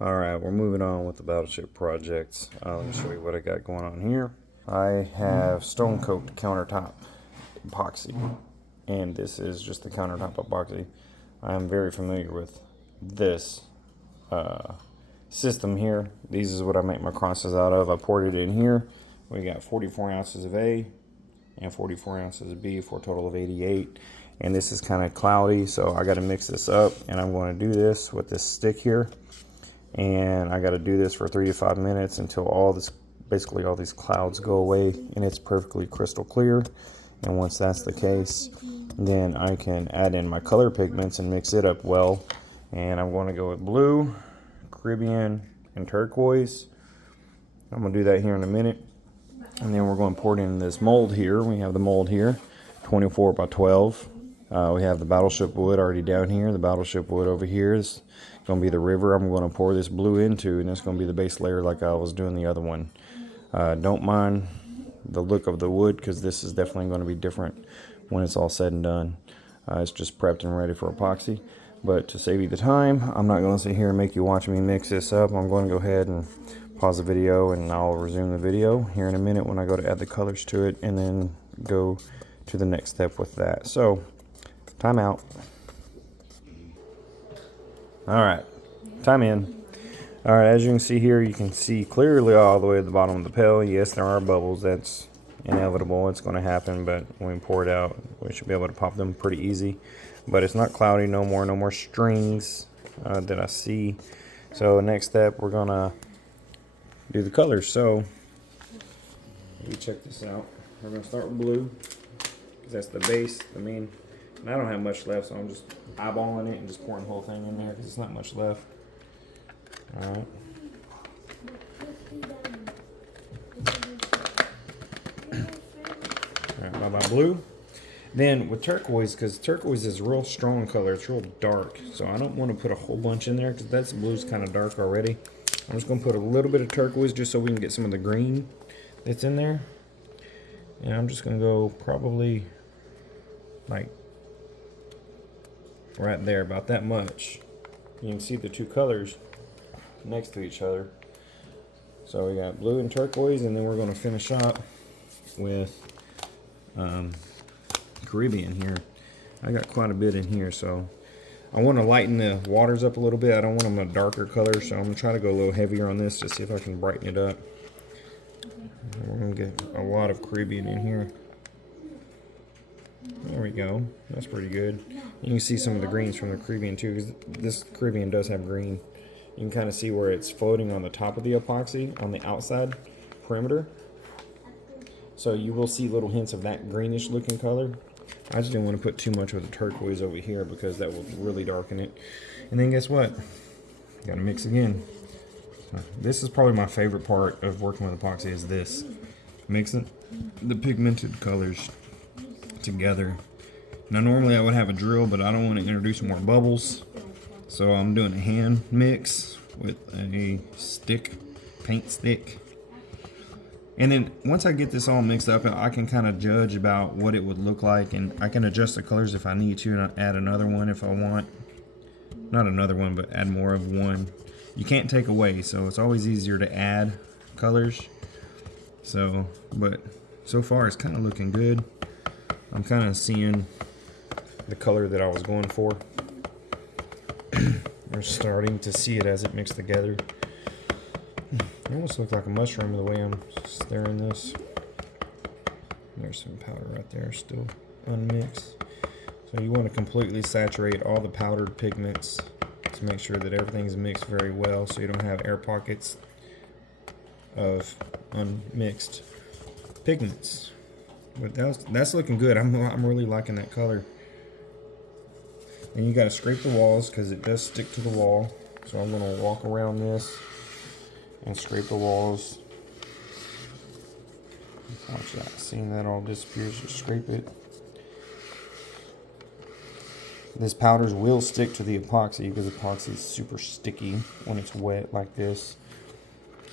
Alright, we're moving on with the Battleship Project. Let me show you what I got going on here. I have stone coat countertop epoxy, and this is just the countertop epoxy. I am very familiar with this system here. These is what I make my crosses out of. I poured it in here. We got 44 ounces of A and 44 ounces of B for a total of 88. And this is kind of cloudy, so I got to mix this up, and I'm going to do this with this stick here. And I got to do this for 3 to 5 minutes until basically all these clouds go away and it's perfectly crystal clear. And once that's the case, then I can add in my color pigments and mix it up well. And I'm going to go with blue, Caribbean, and turquoise. I'm going to do that here in a minute. And then we're going to pour it in this mold here. We have the mold here, 24 by 12. We have the Battleship wood already down here. The Battleship wood over here is going to be the river I'm going to pour this blue into, and it's going to be the base layer like I was doing the other one. Don't mind the look of the wood, because this is definitely going to be different when it's all said and done. It's just prepped and ready for epoxy. But to save you the time, I'm not going to sit here and make you watch me mix this up. I'm going to go ahead and pause the video, and I'll resume the video here in a minute when I go to add the colors to it, and then go to the next step with that. So, time out. Alright, time in. Alright, as you can see here, you can see clearly all the way to the bottom of the pail. Yes, there are bubbles. That's inevitable. It's going to happen, but when we pour it out, we should be able to pop them pretty easy. But it's not cloudy no more. No more strings that I see. So next step, we're going to do the colors. So, you check this out. We're going to start with blue, because that's the base, the main. And I don't have much left, so I'm just eyeballing it and just pouring the whole thing in there, because it's not much left. Alright. Alright, bye-bye blue. Then with turquoise, because turquoise is a real strong color, it's real dark, so I don't want to put a whole bunch in there, because that blue's kind of dark already. I'm just going to put a little bit of turquoise just so we can get some of the green that's in there. And I'm just going to go probably like right there, about that much. You can see the two colors next to each other. So we got blue and turquoise, and then we're going to finish up with Caribbean here. I got quite a bit in here, so I want to lighten the waters up a little bit. I don't want them a darker color, so I'm going to try to go a little heavier on this to see if I can brighten it up. We're going to get a lot of Caribbean in here. There we go. That's pretty good. You can see some of the greens from the Caribbean too, because this Caribbean does have green. You can kind of see where it's floating on the top of the epoxy on the outside perimeter. So you will see little hints of that greenish looking color. I just didn't want to put too much of the turquoise over here, because that will really darken it. And then guess what? Got to mix again. This is probably my favorite part of working with epoxy, is this. Mixing the pigmented colors together. Now normally I would have a drill, but I don't want to introduce more bubbles, so I'm doing a hand mix with a stick, paint stick. And then once I get this all mixed up, I can kind of judge about what it would look like, and I can adjust the colors if I need to, and add another one if I want. Not another one, but add more of one. You can't take away, so it's always easier to add colors. So, but so far it's kind of looking good. I'm kind of seeing the color that I was going for. We're starting to see it as it mixed together. It almost looks like a mushroom the way I'm stirring this. There's some powder right there still unmixed. So you want to completely saturate all the powdered pigments to make sure that everything's mixed very well, so you don't have air pockets of unmixed pigments. But that's looking good. I'm really liking that color. And you got to scrape the walls, because it does stick to the wall. So I'm going to walk around this and scrape the walls. Watch that. Seeing that all disappears, just scrape it. This powders will stick to the epoxy, because epoxy is super sticky when it's wet like this.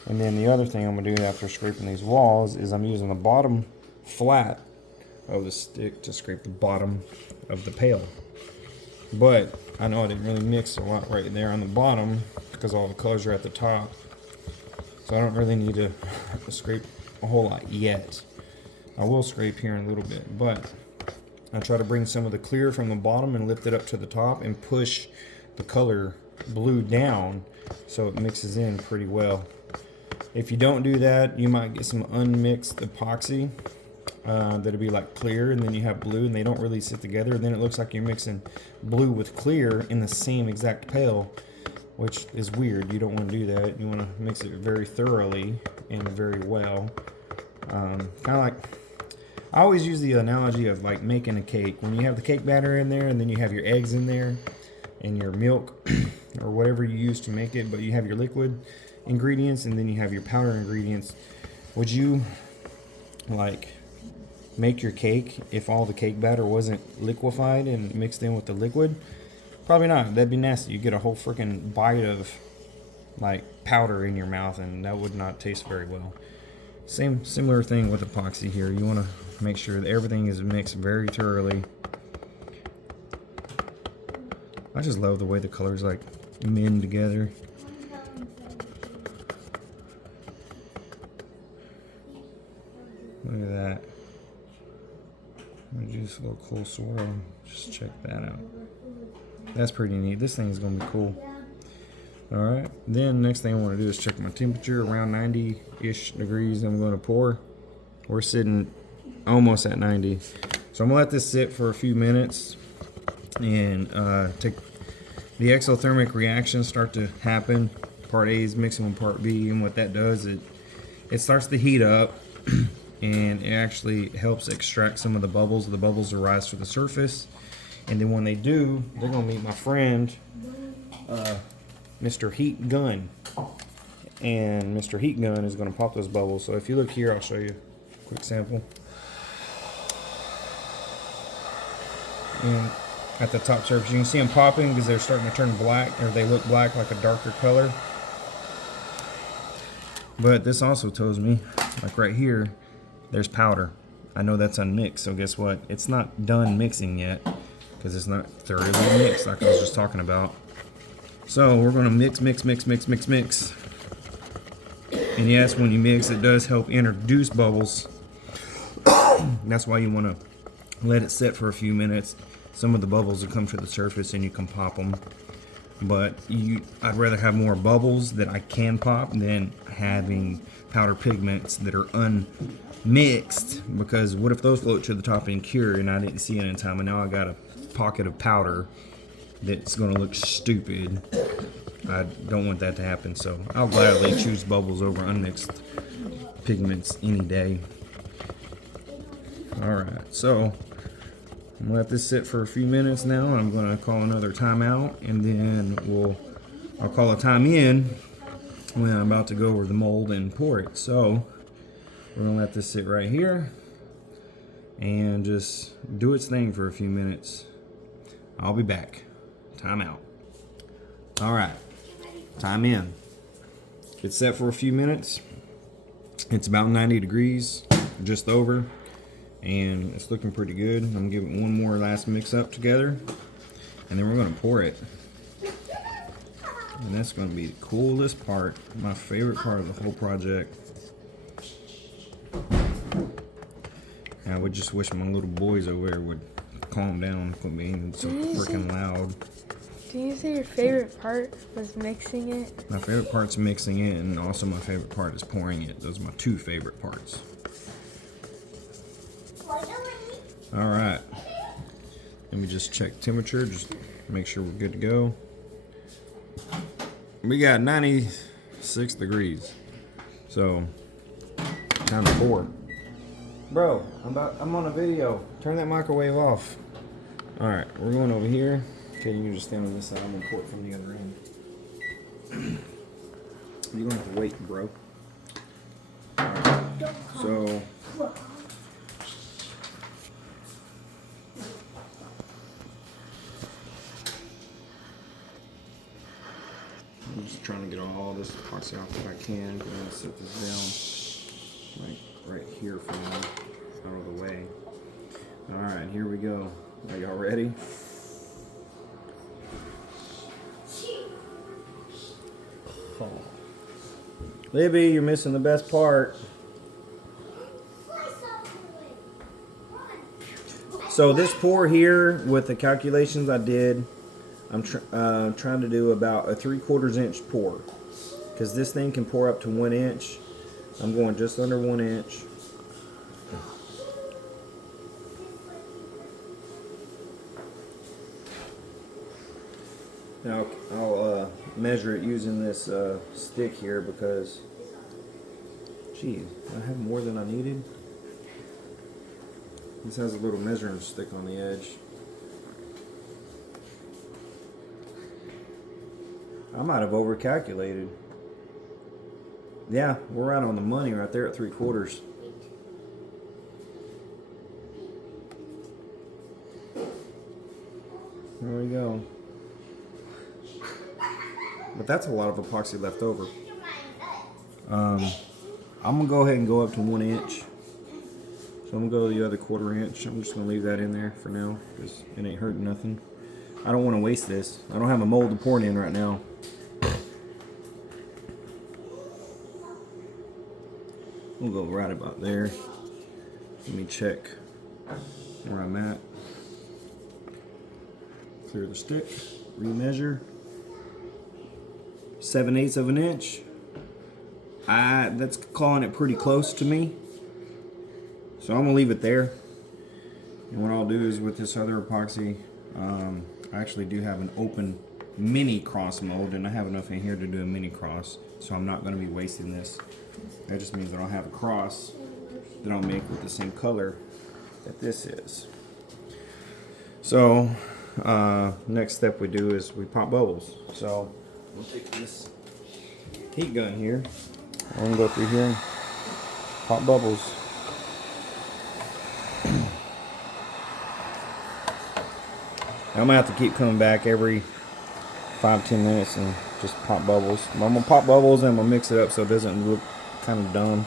And then the other thing I'm going to do after scraping these walls is I'm using the bottom flat of the stick to scrape the bottom of the pail. But I know I didn't really mix a lot right there on the bottom because all the colors are at the top. So I don't really need to scrape a whole lot yet. I will scrape here in a little bit, but I try to bring some of the clear from the bottom and lift it up to the top and push the color blue down so it mixes in pretty well. If you don't do that, you might get some unmixed epoxy that'll be like clear, and then you have blue and they don't really sit together, and then it looks like you're mixing blue with clear in the same exact pail, which is weird. You don't want to do that. You want to mix it very thoroughly and very well. Kind of like, I always use the analogy of like making a cake. When you have the cake batter in there and then you have your eggs in there and your milk or whatever you use to make it, but you have your liquid ingredients and then you have your powder ingredients. Would you like make your cake if all the cake batter wasn't liquefied and mixed in with the liquid? Probably not. That'd be nasty. You get a whole freaking bite of like powder in your mouth, and that would not taste very well. Similar thing with epoxy here. You want to make sure that everything is mixed very thoroughly. I just love the way the colors like mend together. Look at that. Just a little cool swirl. Just check that out. That's pretty neat. This thing is going to be cool. Alright, then next thing I want to do is check my temperature. Around 90-ish degrees I'm going to pour. We're sitting almost at 90. So I'm going to let this sit for a few minutes and take the exothermic reactions start to happen. Part A is mixing with part B, and what that does is it starts to heat up and it actually helps extract some of the bubbles. The bubbles will rise to the surface, and then when they do, they're going to meet my friend Mr. Heat Gun, and Mr. Heat Gun is going to pop those bubbles. So if you look here, I'll show you a quick sample. And at the top surface, you can see them popping because they're starting to turn black, or they look black, like a darker color. But this also tells me, like right here, there's powder. I know that's unmixed, so guess what? It's not done mixing yet because it's not thoroughly mixed like I was just talking about. So we're going to mix. And yes, when you mix, it does help introduce bubbles. That's why you want to let it sit for a few minutes. Some of the bubbles will come to the surface and you can pop them. But I'd rather have more bubbles that I can pop than having powder pigments that are unmixed. Because what if those float to the top and cure and I didn't see it in time, and now I got a pocket of powder that's going to look stupid. I don't want that to happen, so I'll gladly choose bubbles over unmixed pigments any day. Alright, so I'm going to let this sit for a few minutes now, and I'm going to call another timeout, and then I'll call a time in when I'm about to go over the mold and pour it. So we're going to let this sit right here and just do its thing for a few minutes. I'll be back. Time out. Alright, time in. It's set for a few minutes. It's about 90 degrees, just over, and it's looking pretty good. I'm gonna give it one more last mix up together, and then we're gonna pour it. And that's gonna be the coolest part, my favorite part of the whole project. And I would just wish my little boys over there would calm down, quit being so freaking loud. Do you say your favorite part was mixing it? My favorite part's mixing it, and also my favorite part is pouring it. Those are my two favorite parts. Alright. Let me just check temperature, just make sure we're good to go. We got 96 degrees. So, time to pour. Bro, I'm on a video. Turn that microwave off. Alright, we're going over here. Okay, you can just stand on this side. I'm gonna pour it from the other end. You're gonna have to wait, bro. Alright, so I'm just trying to get all this epoxy off if I can. Go ahead and set this down right here for now, out of the way. Alright, here we go. Are y'all ready? alcohol. Libby, you're missing the best part. So this pour here, with the calculations I did, I'm trying to do about a 3/4 inch pour, because this thing can pour up to 1 inch. I'm going just under 1 inch. Now I'll measure it using this stick here, because, geez, I have more than I needed. This has a little measuring stick on the edge. I might have overcalculated. Yeah, we're right on the money right there at 3/4. There we go. But that's a lot of epoxy left over. I'm gonna go ahead and go up to 1 inch. So I'm gonna go the other 1/4 inch. I'm just gonna leave that in there for now, because it ain't hurting nothing. I don't want to waste this. I don't have a mold to pour it in right now. We'll go right about there. Let me check where I'm at. Clear the stick, remeasure. 7/8 of an inch. That's calling it pretty close to me. So I'm gonna leave it there. And what I'll do is, with this other epoxy, I actually do have an open mini cross mold, and I have enough in here to do a mini cross. So I'm not gonna be wasting this. That just means that I'll have a cross that I'll make with the same color that this is. So next step we do is we pop bubbles. So we'll take this heat gun here. I'm gonna go through here and pop bubbles. I'm gonna have to keep coming back every 5-10 minutes and just pop bubbles. I'm gonna pop bubbles and I'm gonna mix it up so it doesn't look kind of dumb.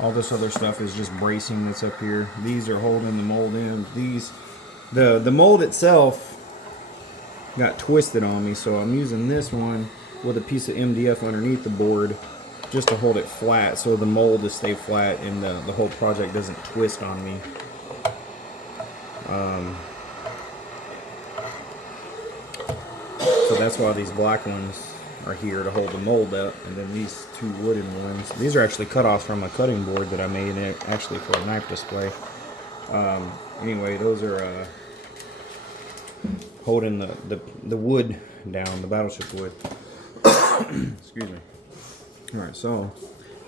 All this other stuff is just bracing that's up here. These are holding the mold in. The mold itself got twisted on me, so I'm using this one with a piece of MDF underneath the board just to hold it flat, so the mold to stay flat and the whole project doesn't twist on me. So that's why these black ones are here to hold the mold up, and then these two wooden ones. These are actually cut off from a cutting board that I made, actually for a knife display. Anyway, those are holding the wood down, the Battleship wood. Excuse me. All right, so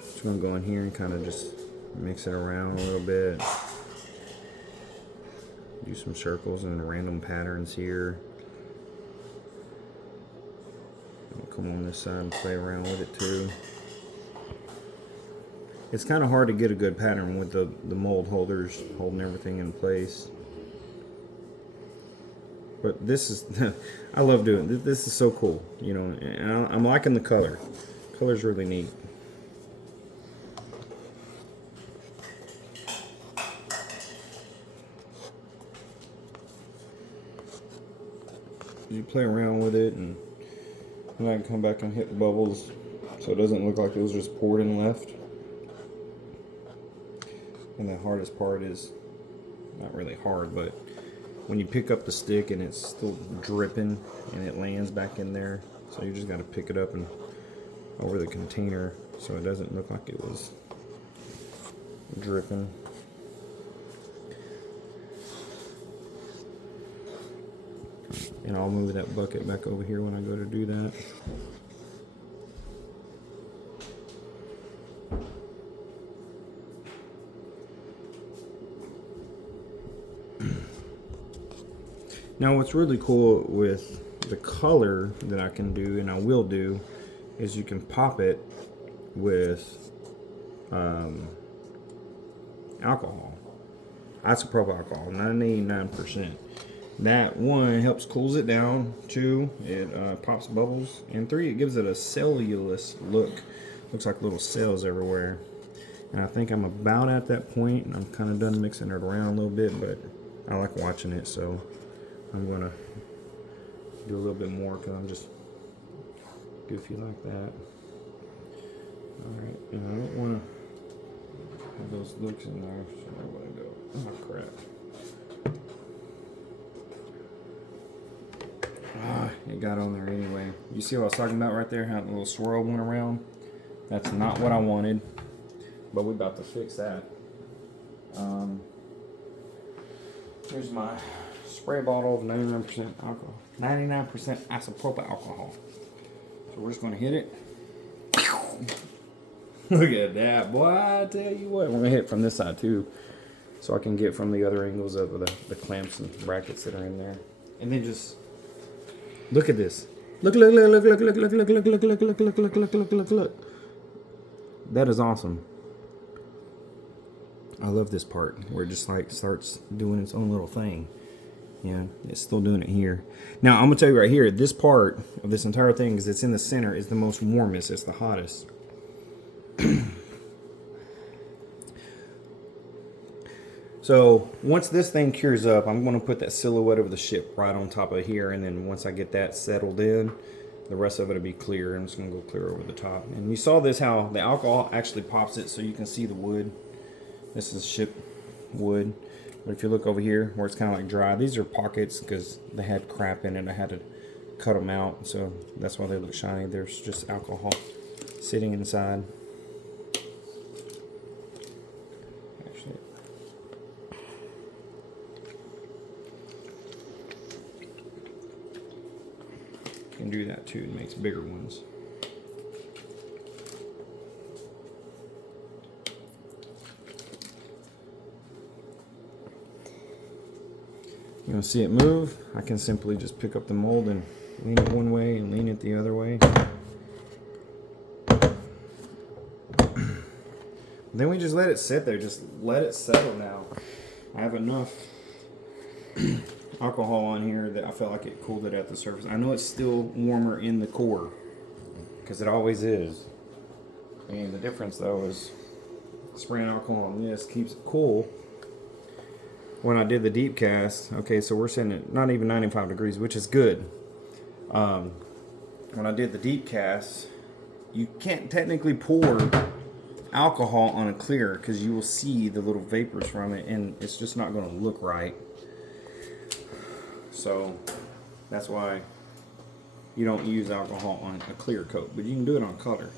just gonna go in here and kind of just mix it around a little bit. Do some circles and random patterns here. Come on this side and play around with it too. It's kind of hard to get a good pattern with the mold holders holding everything in place. But this is, I love doing this. This is so cool, you know, and I'm liking the color. Color's really neat. You play around with it, and then I can come back and hit the bubbles so it doesn't look like it was just poured and left. And the hardest part is, not really hard, but when you pick up the stick and it's still dripping and it lands back in there. So you just got to pick it up and over the container so it doesn't look like it was dripping. And I'll move that bucket back over here when I go to do that. Now what's really cool with the color that I can do, and I will do, is you can pop it with alcohol. Isopropyl alcohol, 99%. That, one, helps cools it down. 2, it pops bubbles. And 3, it gives it a cellulose look. Looks like little cells everywhere. And I think I'm about at that point, and I'm kind of done mixing it around a little bit, but I like watching it, so I'm gonna do a little bit more because I'm just goofy like that. Alright, and I don't want to have those looks in there, so I want to go, oh crap. It got on there anyway. You see what I was talking about right there, how the little swirl went around? That's not what I wanted, but we're about to fix that. Here's my spray bottle of 99% alcohol, 99% isopropyl alcohol. So we're just going to hit it. Look at that, boy! I tell you what, we're going to hit from this side too, so I can get from the other angles of the clamps and brackets that are in there. And then just look at this. Look. That is awesome. I love this part where it just like starts doing its own little thing. Yeah, it's still doing it here. Now I'm gonna tell you right here, this part of this entire thing, because it's in the center, is the most warmest. It's the hottest. So once this thing cures up, I'm going to put that silhouette of the ship right on top of here, and then once I get that settled in, the rest of it will be clear. I'm just going to go clear over the top. And you saw this, how the alcohol actually pops it so you can see the wood. This is ship wood. But if you look over here where it's kind of like dry, these are pockets because they had crap in it. I had to cut them out, so that's why they look shiny. There's just alcohol sitting inside. Can do that too. It makes bigger ones. You want to see it move? I can simply just pick up the mold and lean it one way and lean it the other way. Then we just let it sit there. Just let it settle now. I have enough alcohol on here that I felt like it cooled it at the surface. I know it's still warmer in the core because it always is. And the difference though is spraying alcohol on this keeps it cool. When I did the deep cast, okay, so we're sitting at not even 95 degrees, which is good. When I did the deep cast, you can't technically pour alcohol on a clear because you will see the little vapors from it and it's just not going to look right. So that's why you don't use alcohol on a clear coat, but you can do it on color.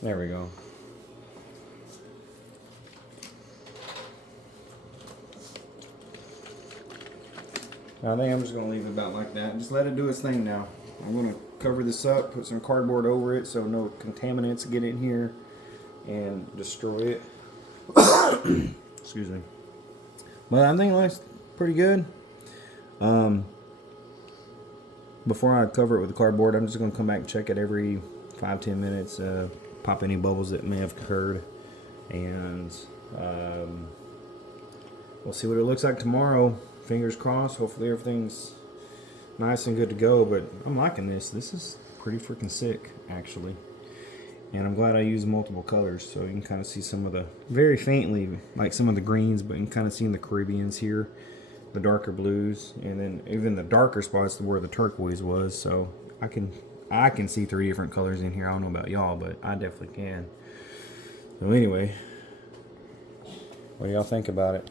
There we go. I think I'm just going to leave it about like that. Just let it do its thing now. I'm going to cover this up, put some cardboard over it so no contaminants get in here and destroy it. Excuse me. But I think it looks pretty good. Before I cover it with the cardboard, I'm just going to come back and check it every 5-10 minutes, pop any bubbles that may have occurred, and we'll see what it looks like tomorrow. Fingers crossed. Hopefully everything's nice and good to go, but I'm liking this. This is pretty freaking sick, actually. And I'm glad I used multiple colors, so you can kind of see some of the, very faintly, like some of the greens, but you can kind of see in the Caribbeans here, the darker blues, and then even the darker spots where the turquoise was. So I can see 3 different colors in here. I don't know about y'all, but I definitely can. So anyway, what do y'all think about it?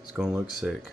It's gonna look sick.